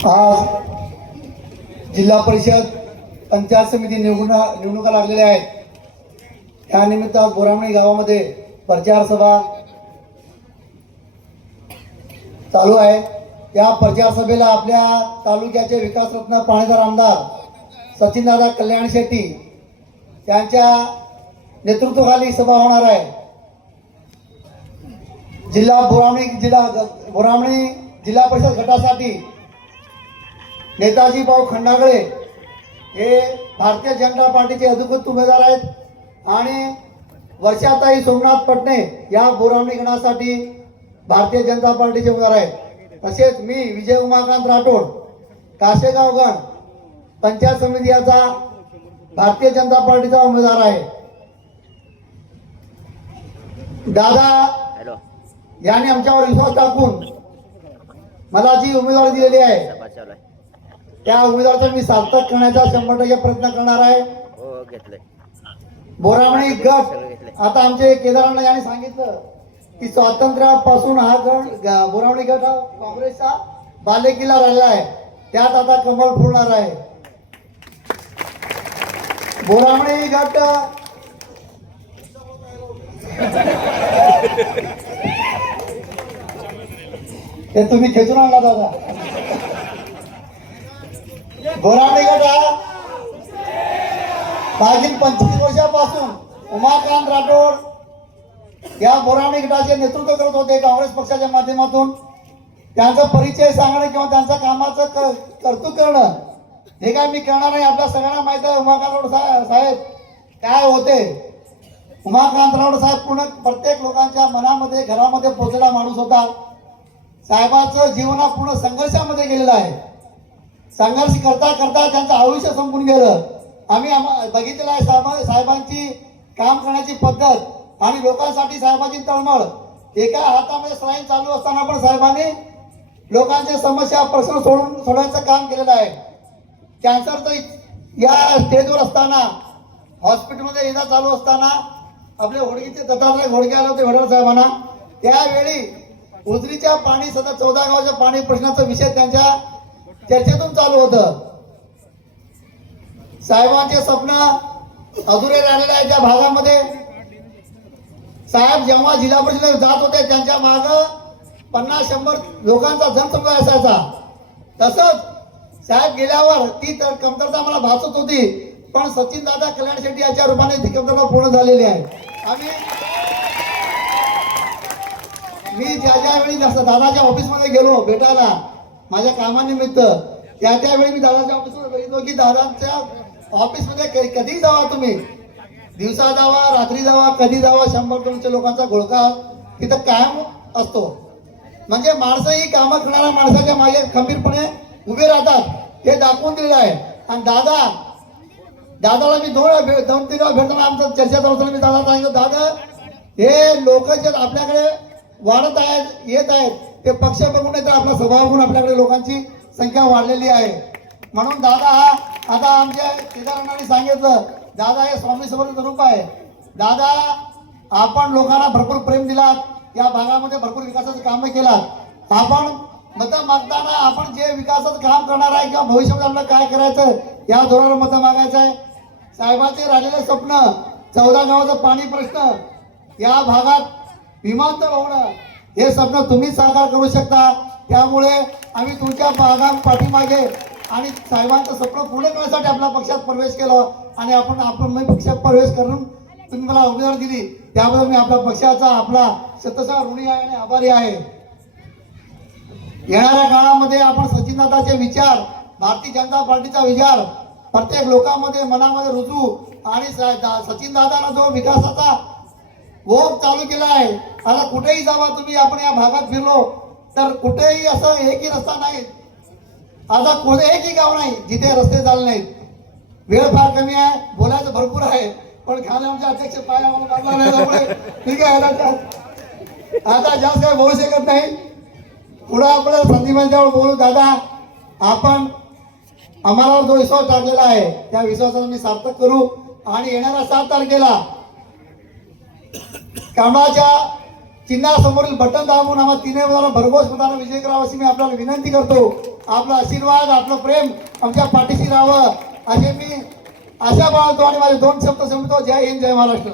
आज जिल्हा परिषद पंचायत समिती निवडणुका लागलेल्या आहेत. त्यानिमित्त आज बोरामणी गावामध्ये प्रचार सभा चालू आहे. या प्रचार सभेला आपल्या तालुक्याचे विकासरत्न पाणीदार आमदार सचिनदादा कल्याण शेट्टी यांच्या नेतृत्वाखाली सभा होणार आहे. बोरामणी जिल्हा परिषद गटासाठी नेताजी भाऊ खंडागळे हे भारतीय जनता पार्टीचे अधिकृत उमेदवार आहेत आणि वर्षाताई सोमनाथ पटणे या बोरामणी गणासाठी भारतीय जनता पार्टीचे उमेदवार आहेत. तसेच मी विजय उमाकांत राठोड काशेगाव गण पंचायत समिती याचा भारतीय जनता पार्टीचा उमेदवार आहे. दादा यांनी आमच्यावर विश्वास टाकून मला जी उमेदवारी दिलेली आहे त्या उमेदवाराचा मी सार्थक करण्याचा 100% प्रयत्न करणार आहे. बोरामणी गट आता आमचे केदारांना यांनी सांगितलं की स्वातंत्र्यापासून हा गट बोरामणी गट हा काँग्रेसचा बालेकिल्ला राहिला आहे. त्यात आता कमल फुलणार आहे. बोरामणी गट ते तुम्ही खेचून आणला दादा. बोरामणी गट हा मागील 25 वर्षापासून उमाकांत राठोड या बोरामणी गटाचे नेतृत्व करत होते काँग्रेस पक्षाच्या माध्यमातून. त्यांचा परिचय सांगणं किंवा त्यांच्या कामाचं कर्तृत्व करणं हे काय मी करणार नाही. आपल्या सगळ्यांना माहित आहे उमाकांत राठोड साहेब काय होते. उमाकांत राठोड साहेब प्रत्येक लोकांच्या मनामध्ये घरामध्ये पोचलेला माणूस होता. साहेबांचं जीवन पूर्ण संघर्षामध्ये गेलेलं आहे. संघर्ष करता करता त्यांचं आयुष्य संपून गेलं. आम्ही बघितलेलं आहे साहेबांची काम करण्याची पद्धत आणि लोकांसाठी साहेबांची तळमळ. एका हातामध्ये सलाईन चालू असताना पण साहेबांनी लोकांच्या समस्या प्रश्न सोडवायचं काम केलेलं आहे. कॅन्सरचं या स्टेजवर असताना हॉस्पिटलमध्ये येणं चालू असताना आपले होडगीचे दत्तात्रय घोडके आले होते वडवळ साहेबांना. त्यावेळी उजरीच्या पाणी सतत 14 गावाच्या पाणी प्रश्नाचा विषय त्यांच्या चर्चेतून चालू होतं. साहेबांचे स्वप्न अधुरे राहिलेले आहे. त्या भागामध्ये साहेब जेव्हा जिल्हा परिषदेला जात होते त्यांच्या माग 50-100 लोकांचा जनसमुदाय असायचा. तसंच साहेब गेल्यावर ती कमतरता मला भासत होती. पण सचिन दादा कल्याण शेट्टी याच्या रूपाने ती कमतरता पूर्ण झालेली आहे. मी ज्यावेळी दादाच्या ऑफिसमध्ये गेलो भेटायला माझ्या कामानिमित्त त्यावेळी मी दादाच्या ऑफिसमध्ये बघितलो की दादाच्या ऑफिसमध्ये कधी जावा तुम्ही, दिवसा जावा रात्री जावा कधी जावा 100-200 लोकांचा घोळका तिथं कायम असतो. म्हणजे माणसं ही कामं करणाऱ्या माणसाच्या मागे खंबीरपणे उभे राहतात हे दाखवून दिलेलं आहे. आणि दादाला मी 2-3 वेळा भेटताना आमचं चर्चा चालू असताना मी दादा सांगितलं दादा हे लोक जे आपल्याकडे वाढत आहेत येत आहेत ते पक्ष बघून नाही तर आपला स्वभाव बघून आपल्याकडे लोकांची संख्या वाढलेली आहे. म्हणून दादा हा आता आमच्या केदारांनी सांगितलं दादा हे स्वामी समर्थ रूप आहे. दादा आपण लोकांना भरपूर प्रेम दिलात. या भागामध्ये भरपूर विकासाचं काम केलात. आपण मतं मागताना आपण जे विकासाचं काम करणार आहे किंवा भविष्यामध्ये आपल्याला काय करायचं या धोरणावर मतं मागायचं आहे. साहेबांचे राहिलेले स्वप्न 14 गावाचं पाणी प्रश्न या भागात विमानतळ होणं हे स्वप्न तुम्ही साकार करू शकता. त्यामुळे आम्ही तुमच्या पाठीमागे आणि साहेबांचं स्वप्न पूर्ण करण्यासाठी आपल्या पक्षात प्रवेश केला आणि आपण पक्षात प्रवेश करून तुम्ही मला उमेदवारी दिली त्याबद्दल मी आपल्या पक्षाचा आपला शतशः ऋणी आहे आणि आभारी आहे. येणाऱ्या काळामध्ये आपण सचिनदादाचे विचार भारतीय जनता पार्टीचा विचार प्रत्येक लोकांमध्ये मनामध्ये रुजू आणि सचिनदादांना जो विकासाचा ओघ चालू केला आहे. आता कुठेही जावा तुम्ही आपण या भागात फिरलो तर कुठेही असं एकही रस्ता नाही. आता कोणते एकही गाव नाही जिथे रस्ते झाले नाहीत. वेळ फार कमी आहे बोलायचं भरपूर आहे पण खाली आमचे अध्यक्ष पाय आम्हाला मारला नाही त्यामुळे ठीक आहे आता जास्त काय बोलू शकत नाही. पुढे आपण संदीपांच्यावर बोलू. दादा आपण आम्हाला जो विश्वास टाकलेला आहे त्या विश्वासाला मी सार्थक करू आणि येणाऱ्या 7 तारखेला कमळाच्या चिन्हासमोरील बटन दाबून आम्हाला तिन्ही मुलांना भरघोस मतानं विजय करावा अशी मी आपल्याला विनंती करतो. आपला आशीर्वाद आपलं प्रेम आमच्या पाठीशी राहावं असे मी आशा बाळगतो आणि माझे 2 शब्द संपतो. जय हिंद, जय महाराष्ट्र.